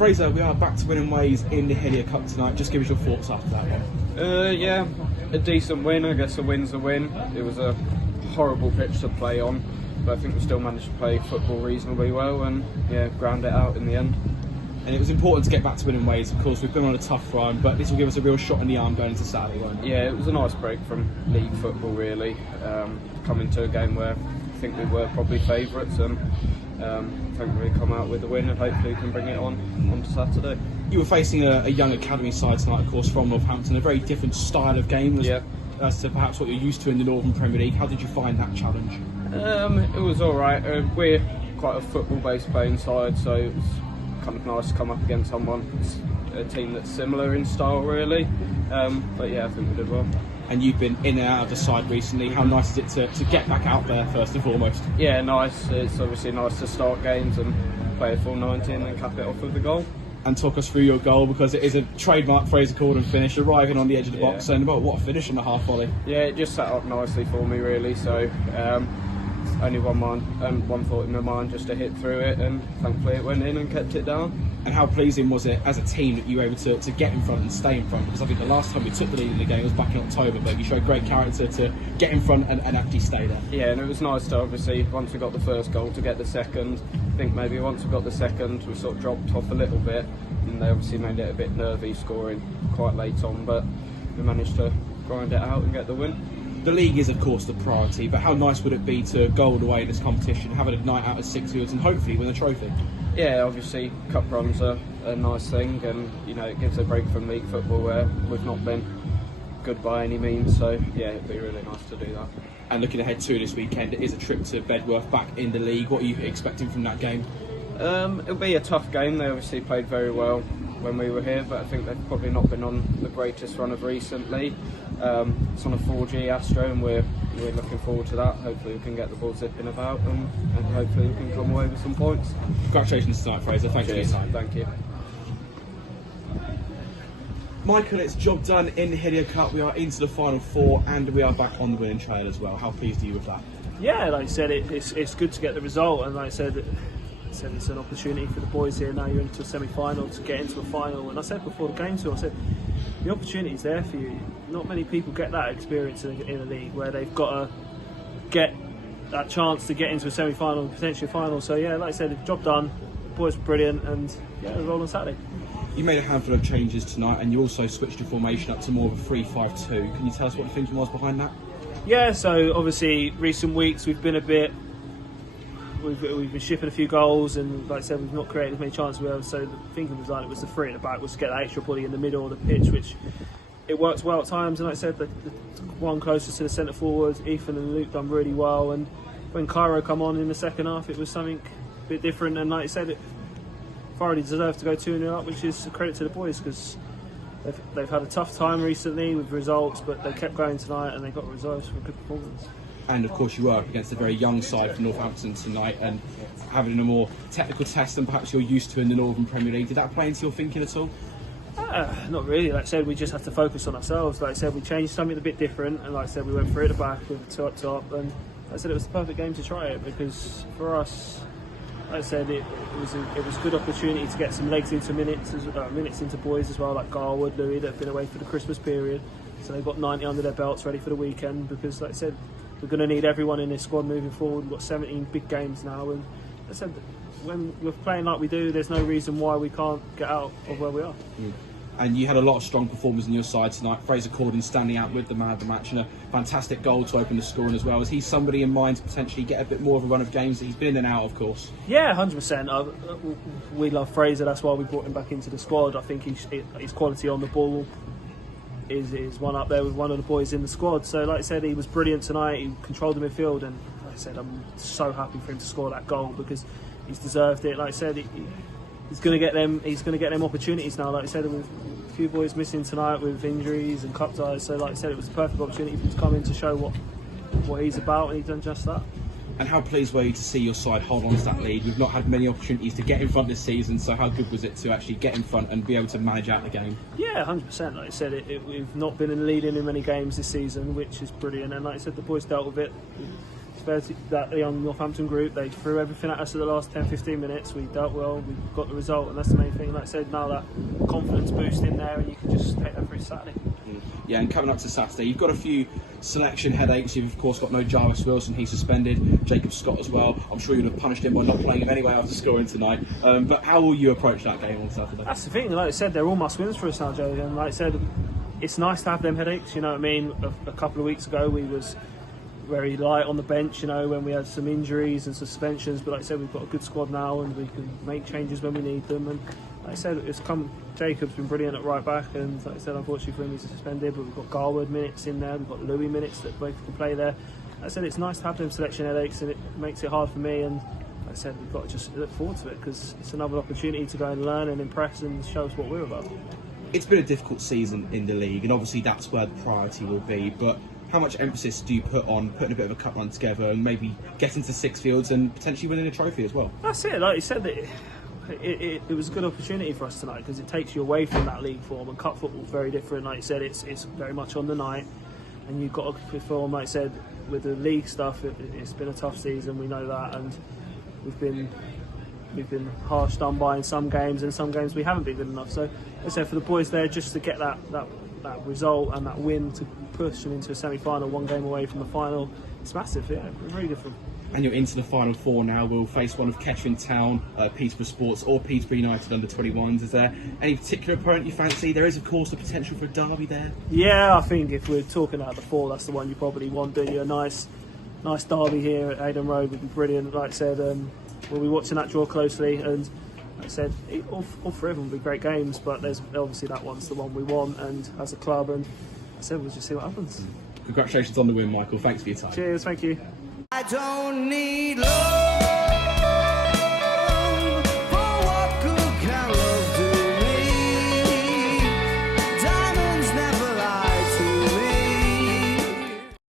Fraser, we are back to winning ways in the Hillier Cup tonight. Just give us your thoughts after that one. Yeah, a decent win. I guess a win's a win. It was a horrible pitch to play on, but I think we still managed to play football reasonably well and yeah, ground it out in the end. And it was important to get back to winning ways. Of course, we've been on a tough run, but this will give us a real shot in the arm going into Saturday, won't it? Yeah, it was a nice break from league football, really. Coming to a game where I think we were probably favourites, and thankfully come out with a win, and hopefully we can bring it on to Saturday. You were facing a young academy side tonight, of course, from Northampton, a very different style of game as to perhaps what you're used to in the Northern Premier League. How did you find that challenge? It was alright. We're quite a football-based playing side, so it was kind of nice to come up against a team that's similar in style, really. But yeah, I think we did well. And you've been in and out of the side recently. How nice is it to get back out there first and foremost? Yeah, nice. It's obviously nice to start games and play a full 90 and then cap it off with the goal. And talk us through your goal, because it is a trademark Fraser Corden finish, arriving on the edge of the box, and what a finish and a half volley. Yeah, it just set up nicely for me, really. So only one thought in my mind, just to hit through it, and thankfully it went in and kept it down. And how pleasing was it as a team that you were able to get in front and stay in front? Because I think the last time we took the lead in the game was back in October, but you showed great character to get in front and actually stay there. Yeah, and it was nice to obviously, once we got the first goal, to get the second. I think maybe once we got the second, we sort of dropped off a little bit, and they obviously made it a bit nervy scoring quite late on, but we managed to grind it out and get the win. The league is, of course, the priority, but how nice would it be to go all the way in this competition, have a night out of 6 fields, and hopefully win a trophy? Yeah, obviously cup runs are a nice thing, and you know, it gives a break from league football where we've not been good by any means, so yeah, it'd be really nice to do that. And looking ahead to this weekend, it is a trip to Bedworth back in the league. What are you expecting from that game? It'll be a tough game. They obviously played very well when we were here, but I think they've probably not been on the greatest run of recently. It's on a 4G Astro, and we're looking forward to that. Hopefully we can get the ball zipping about, and hopefully we can come away with some points. Congratulations tonight, Fraser. Thanks for your time. Thank you. Michael, it's job done in the Hillier Cup. We are into the final four, and we are back on the winning trail as well. How pleased are you with that? Yeah, like I said, it's good to get the result, and like I said, it's an opportunity for the boys here. Now you're into a semi-final to get into a final, and I said before the game too, I said the opportunity is there for you. Not many people get that experience in a league where they've got to get that chance to get into a semi-final and potentially a final. So yeah, like I said, the job done. The boys were brilliant, and yeah, we'll roll on Saturday. You made a handful of changes tonight, and you also switched your formation up to more of a 3-5-2. Can you tell us what the thinking was behind that? Yeah, so obviously recent weeks we've been we've been shipping a few goals, and like I said, we've not created as many chances as we have. So the thinking was like it was the three at the back was to get that extra body in the middle of the pitch, which it works well at times. And like I said, the one closest to the centre forward, Ethan and Luke done really well. And when Cairo come on in the second half, it was something a bit different. And like I said, it already deserved to go 2-0 up, which is a credit to the boys, because they've had a tough time recently with results, but they kept going tonight and they got results for a good performance. And of course you were up against a very young side from Northampton tonight, and having a more technical test than perhaps you're used to in the Northern Premier League. Did that play into your thinking at all? Not really. Like I said, we just have to focus on ourselves. Like I said, we changed something a bit different, and like I said, we went through at the back with the two up top, and like I said, it was the perfect game to try it, because for us, like I said, it was a good opportunity to get some legs into minutes into boys as well, like Garwood, Louis, that have been away for the Christmas period, so they've got 90 under their belts ready for the weekend, because like I said, we're going to need everyone in this squad moving forward. We've got 17 big games now, and like I said, when we're playing like we do, there's no reason why we can't get out of where we are. And you had a lot of strong performers on your side tonight. Fraser Corden standing out with the man of the match, and a fantastic goal to open the scoring as well. Is he somebody in mind to potentially get a bit more of a run of games that he's been in and out, of course? Yeah, 100%. We love Fraser, that's why we brought him back into the squad. I think his quality on the ball is one up there with one of the boys in the squad. So like I said, he was brilliant tonight. He controlled the midfield, and like I said, I'm so happy for him to score that goal, because he's deserved it. Like I said, he's going to get them. He's going to get them opportunities now. Like I said, with a few boys missing tonight with injuries and cup ties. So like I said, it was a perfect opportunity for him to come in to show what he's about, and he's done just that. And how pleased were you to see your side hold on to that lead? We've not had many opportunities to get in front this season, so how good was it to actually get in front and be able to manage out the game? Yeah, 100%. Like I said, we've not been in leading in many games this season, which is brilliant. And like I said, the boys dealt with it. Compared to that young Northampton group, they threw everything at us at the last 10-15 minutes. We dealt well, we got the result, and that's the main thing. Like I said, now that confidence boost in there, and you can just take that through Saturday. Yeah, and coming up to Saturday, you've got a few selection headaches. You've of course got no Jarvis Wilson, he's suspended. Jacob Scott as well. I'm sure you'd have punished him by not playing him anyway after scoring tonight. But how will you approach that game on Saturday? That's the thing. Like I said, they're all must-wins for us now, Joe. And like I said, it's nice to have them headaches. You know what I mean? A couple of weeks ago, we was very light on the bench, you know, when we had some injuries and suspensions, but like I said, we've got a good squad now and we can make changes when we need them. And like I said, Jacob's been brilliant at right back, and like I said, unfortunately for him he's suspended, but we've got Garwood minutes in there, we've got Louis minutes that both can play there. Like I said, it's nice to have them selection headaches, and it makes it hard for me, and like I said, we've got to just look forward to it because it's another opportunity to go and learn and impress and show us what we're about. It's been a difficult season in the league, and obviously that's where the priority will be, but how much emphasis do you put on putting a bit of a cup run together and maybe getting to Sixfields and potentially winning a trophy as well? That's it. Like you said, it was a good opportunity for us tonight because it takes you away from that league form, and cup football is very different. Like you said, it's very much on the night, and you've got to perform. Like I said, with the league stuff, it's been a tough season. We know that, and we've been harsh done by in some games, and some games we haven't been good enough. So, like I said, for the boys there, just to get that result and that win to push them into a semi-final, one game away from the final, it's massive. Yeah, very good for them. And you're into the final four now. We'll face one of Kettering Town, Peterborough Sports, or Peterborough United under 21s. Is there any particular opponent you fancy? There is, of course, the potential for a derby there. Yeah, I think if we're talking about the four, that's the one you probably want. Do you? A nice derby here at Hayden Road would be brilliant. Like I said, we'll be watching that draw closely, and like I said, all three of them will be great games, but there's obviously that one's the one we want, and as a club, and like I said, we'll just see what happens. Congratulations on the win, Michael. Thanks for your time. Cheers, thank you. I don't need love.